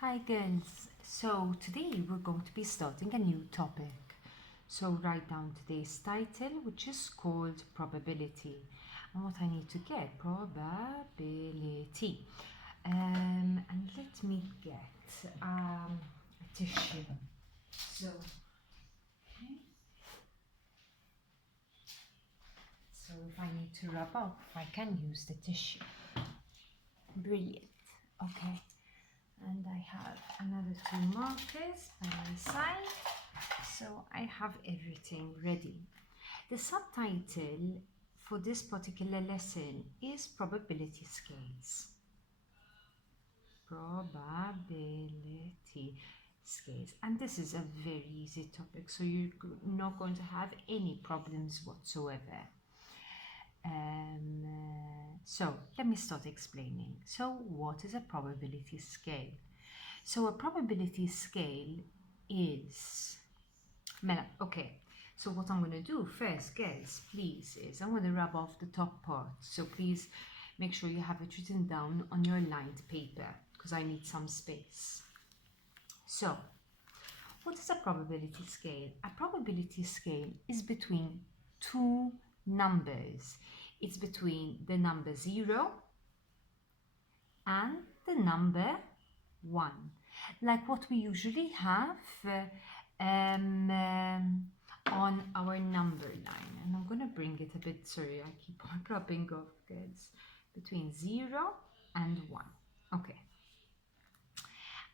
Hi girls, so today we're going to be starting a new topic. So write down today's title, which is called probability. And what I need to get, probability. And let me get a tissue. So, okay. So if I need to rub off, I can use the tissue. Brilliant. Okay. And I have another two markers by my side, so I have everything ready. The subtitle for this particular lesson is probability scales. Probability scales, and this is a very easy topic, so you're not going to have any problems whatsoever. So let me start explaining. So what is a probability scale? So a probability scale is, Mela, okay, so what I'm going to do first, girls, please, is I'm going to rub off the top part. So please make sure you have it written down on your lined paper because I need some space. So what is a probability scale? A probability scale is between two numbers. It's between the number 0 and the number 1, like what we usually have on our number line. And I'm going to bring it a bit, sorry, I keep on rubbing off, guys, between 0 and 1. Okay.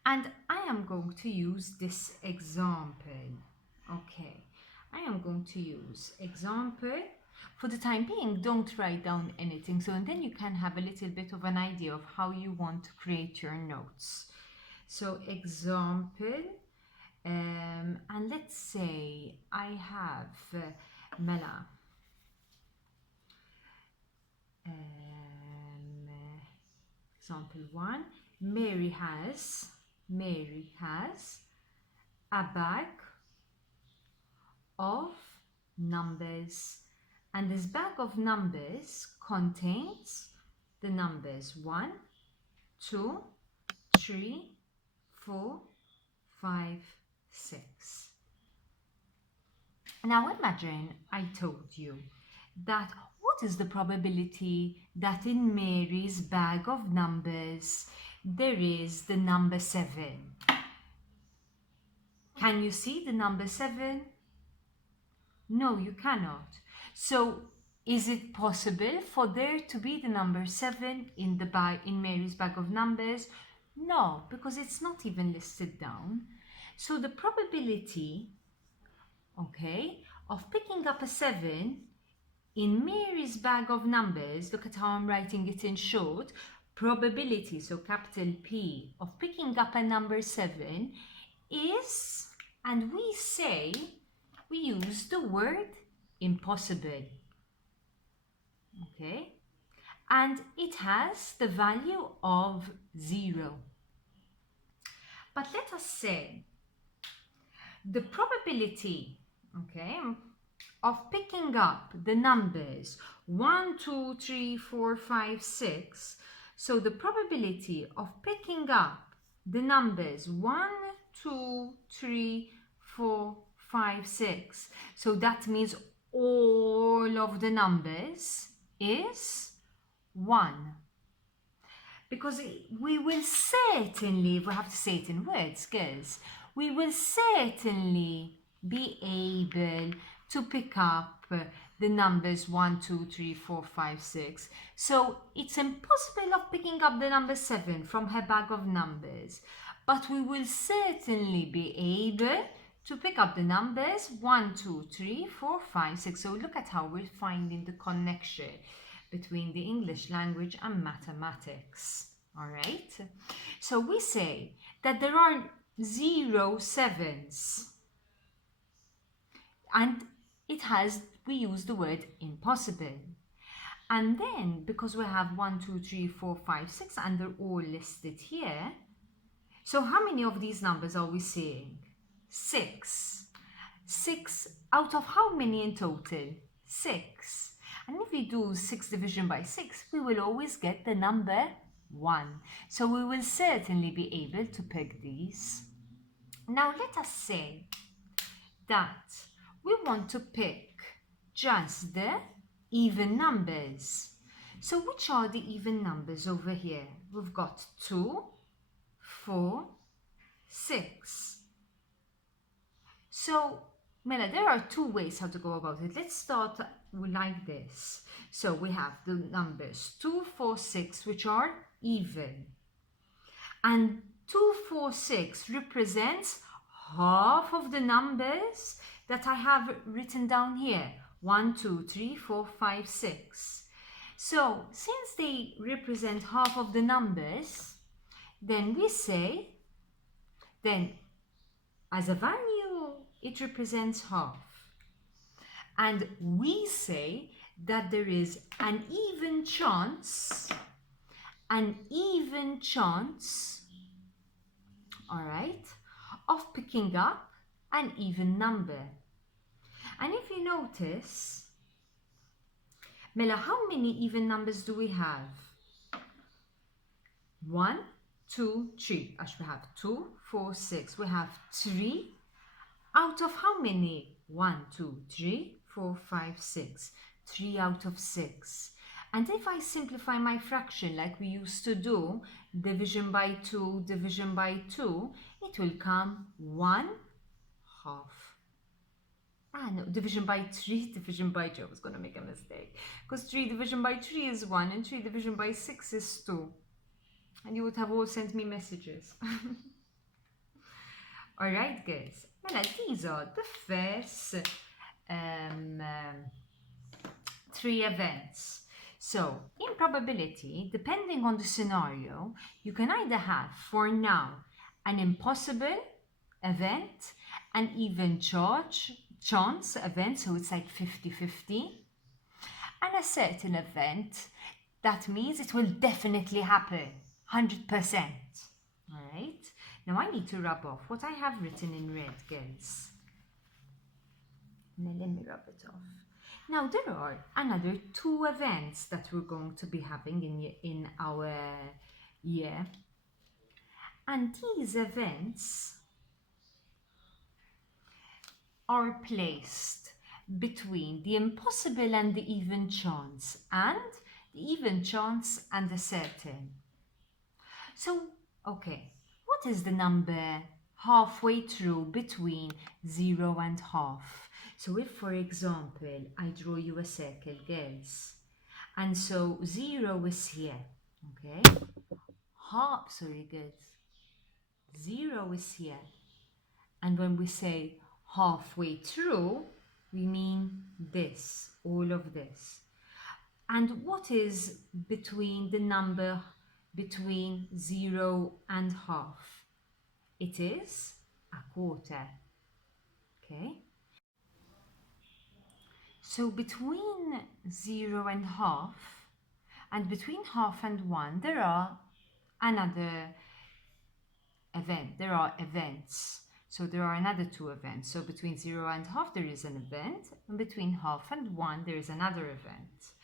And I am going to use this example. Okay. I am going to use example. For the time being, don't write down anything. So, and then you can have a little bit of an idea of how you want to create your notes. So, example, and let's say I have Mela. Example 1, Mary has a bag of numbers, and this bag of numbers contains the numbers 1, 2, 3, 4, 5, 6. Now imagine I told you that what is the probability that in Mary's bag of numbers there is the number 7? Can you see the number 7? No, you cannot. So is it possible for there to be the number 7 in Mary's bag of numbers? No, because it's not even listed down. So the probability, okay, of picking up a 7 in Mary's bag of numbers, look at how I'm writing it in short, probability, so capital P, of picking up a number 7 is, and we use the word impossible. Okay, and it has the value of 0. But let us say the probability, okay, of picking up the numbers 1, 2, 3, 4, 5, 6. So the probability of picking up the numbers 1, 2, 3, 4, 5, 6. So that means all of the numbers is 1. Because we will certainly, if we have to say it in words, girls, we will certainly be able to pick up the numbers 1, 2, 3, 4, 5, 6. So it's impossible of picking up the number 7 from her bag of numbers. But we will certainly be able to pick up the numbers 1, 2, 3, 4, 5, 6. So look at how we're finding the connection between the English language and mathematics. All right? So we say that there are 0 7s. And we use the word impossible. And then, because we have 1, 2, 3, 4, 5, 6, and they're all listed here, so how many of these numbers are we seeing? 6. 6 out of how many in total? 6. And if we do 6 division by 6, we will always get the number 1. So we will certainly be able to pick these. Now let us say that we want to pick just the even numbers. So which are the even numbers over here? We've got 2, 4, 6. So, Mela, there are two ways how to go about it. Let's start like this. So we have the numbers 2, 4, 6, which are even. And 2, 4, 6 represents half of the numbers that I have written down here. 1, 2, 3, 4, 5, 6. So, since they represent half of the numbers, then we say, then as a value, it represents half. And we say that there is an even chance, all right, of picking up an even number. And if you notice, Mela, how many even numbers do we have? 1, 2, 3. As we have 2, 4, 6. We have 3 out of how many? 1, 2, 3, 4, 5, 6. 3 out of 6. And if I simplify my fraction like we used to do, division by 2, division by 2, it will come 1 half. No, division by 3, division by 2. I was going to make a mistake. Because 3 division by 3 is 1 and 3 division by 6 is 2. And you would have all sent me messages. Alright, guys. Well, these are the first 3 events. So, in probability, depending on the scenario, you can either have, for now, an impossible event, an even chance event, so it's like 50-50, and a certain event, that means it will definitely happen, 100%. All right? Now I need to rub off what I have written in red, girls. Now let me rub it off. Now there are another 2 events that we're going to be having in our year. And these events are placed between the impossible and the even chance, and the even chance and the certain. So, okay, what is the number halfway through between 0 and half? So if, for example, I draw you a circle, girls, and so 0 is here, okay? Sorry, girls. 0 is here. And when we say halfway through, we mean this, all of this. And what is between the number between 0 and half? It is a quarter, okay? So between 0 and half, and between half and 1, there are another event. There are events. So there are another 2 events. So between 0 and half, there is an event. And between half and 1, there is another event.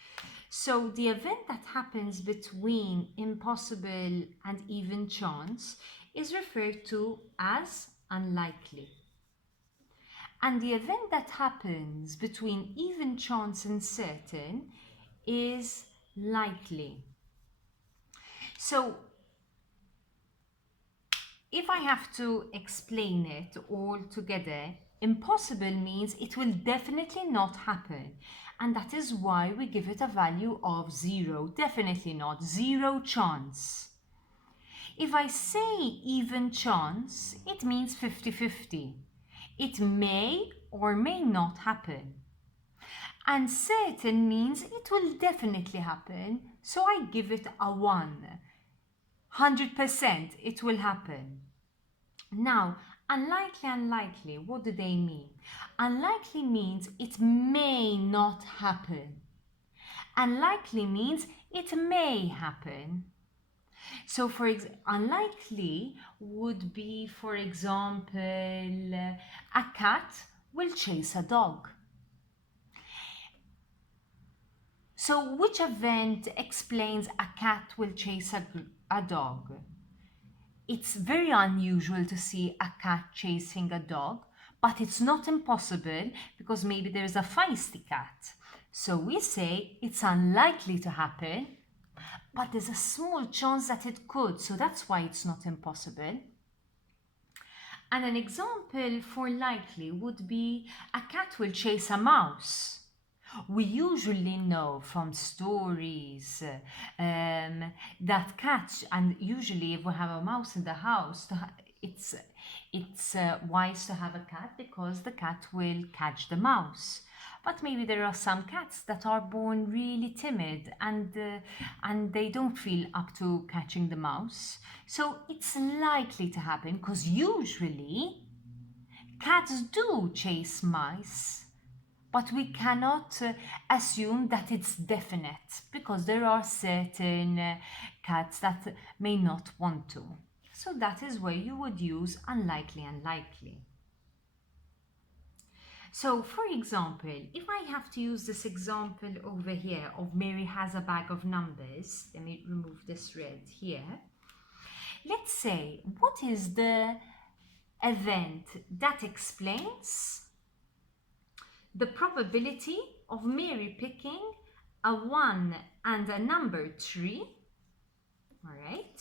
So the event that happens between impossible and even chance is referred to as unlikely. And the event that happens between even chance and certain is likely. So if I have to explain it all together, impossible means it will definitely not happen. And that is why we give it a value of 0. Definitely not. 0 chance. If I say even chance, it means 50-50. It may or may not happen. And certain means it will definitely happen, so I give it a 1. 100% it will happen. Now, unlikely, what do they mean? Unlikely means it may not happen. Unlikely means it may happen. So, unlikely would be, for example, a cat will chase a dog. So which event explains a cat will chase a dog? It's very unusual to see a cat chasing a dog, but it's not impossible because maybe there's a feisty cat. So we say it's unlikely to happen, but there's a small chance that it could, so that's why it's not impossible. And an example for likely would be a cat will chase a mouse. We usually know from stories that cats, and usually if we have a mouse in the house, it's wise to have a cat because the cat will catch the mouse. But maybe there are some cats that are born really timid and they don't feel up to catching the mouse. So it's likely to happen because usually cats do chase mice, but we cannot assume that it's definite because there are certain cats that may not want to. So that is where you would use unlikely and likely. So for example, if I have to use this example over here of Mary has a bag of numbers, let me remove this red here. Let's say, what is the event that explains the probability of Mary picking a 1 and a number 3, all right,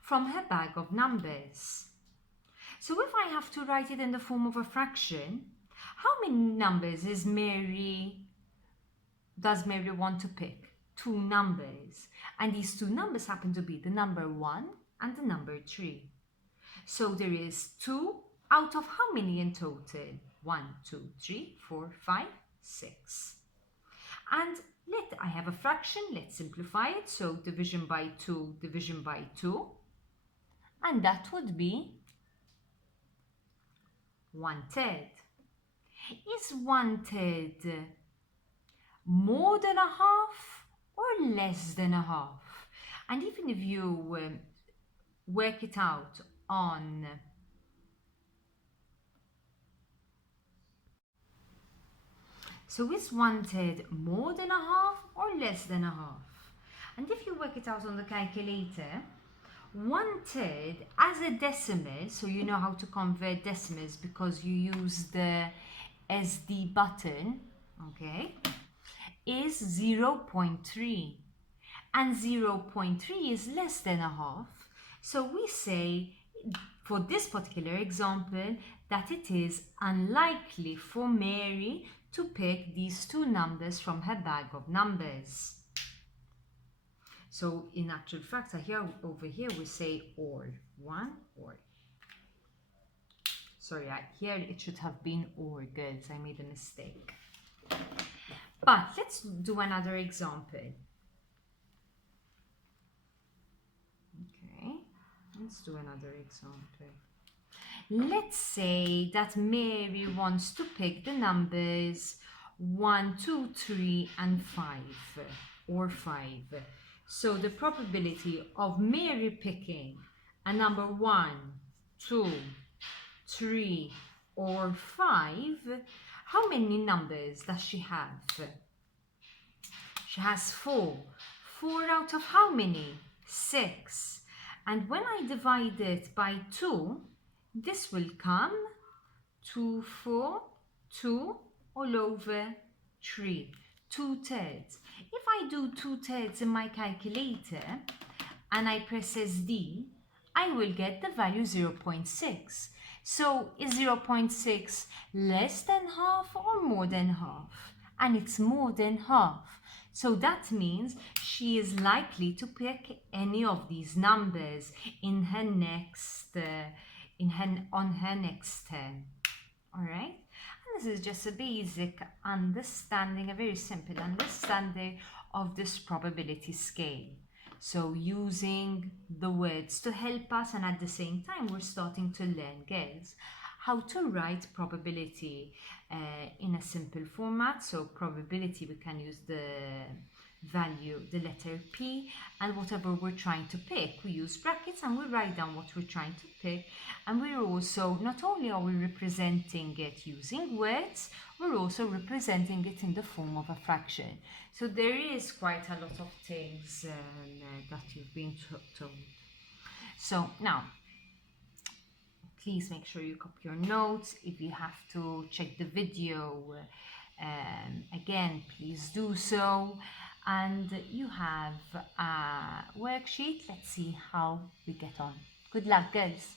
from her bag of numbers? So if I have to write it in the form of a fraction, how many numbers does Mary want to pick? 2 numbers. And these 2 numbers happen to be the number 1 and the number 3. So there is 2 out of how many in total? 1, 2, 3, 4, 5, 6. And I have a fraction, let's simplify it. So division by 2, division by 2. And that would be 1/3. Is 1/3 more than a half or less than a half? And even if you work it out on so is 1/3 more than a half or less than a half? And if you work it out on the calculator, 1/3 as a decimal, so you know how to convert decimals because you use the SD button, okay, is 0.3. And 0.3 is less than a half. So we say, for this particular example, that it is unlikely for Mary to pick these 2 numbers from her bag of numbers. So in actual fact, over here we say or, 1 or. Sorry, here it should have been or, girls, I made a mistake. But let's do another example. Okay, let's do another example. Let's say that Mary wants to pick the numbers 1, 2, 3, and 5, or 5. So the probability of Mary picking a number 1, 2, 3, or 5, how many numbers does she have? She has 4. 4 out of how many? 6. And when I divide it by 2, this will come 2, 4, 2 all over 3, 2/3. If I do 2/3 in my calculator and I press SD, I will get the value 0.6. So is 0.6 less than half or more than half? And it's more than half. So that means she is likely to pick any of these numbers in her next on her next term. All right, and this is just a basic understanding, a very simple understanding of this probability scale. So using the words to help us, and at the same time we're starting to learn, girls, how to write probability in a simple format. So probability, we can use value, the letter P, and whatever we're trying to pick. We use brackets and we write down what we're trying to pick. And we're also, not only are we representing it using words, we're also representing it in the form of a fraction. So there is quite a lot of things that you've been told. So now, please make sure you copy your notes. If you have to check the video again, please do so. And you have a worksheet. Let's see how we get on. Good luck, girls.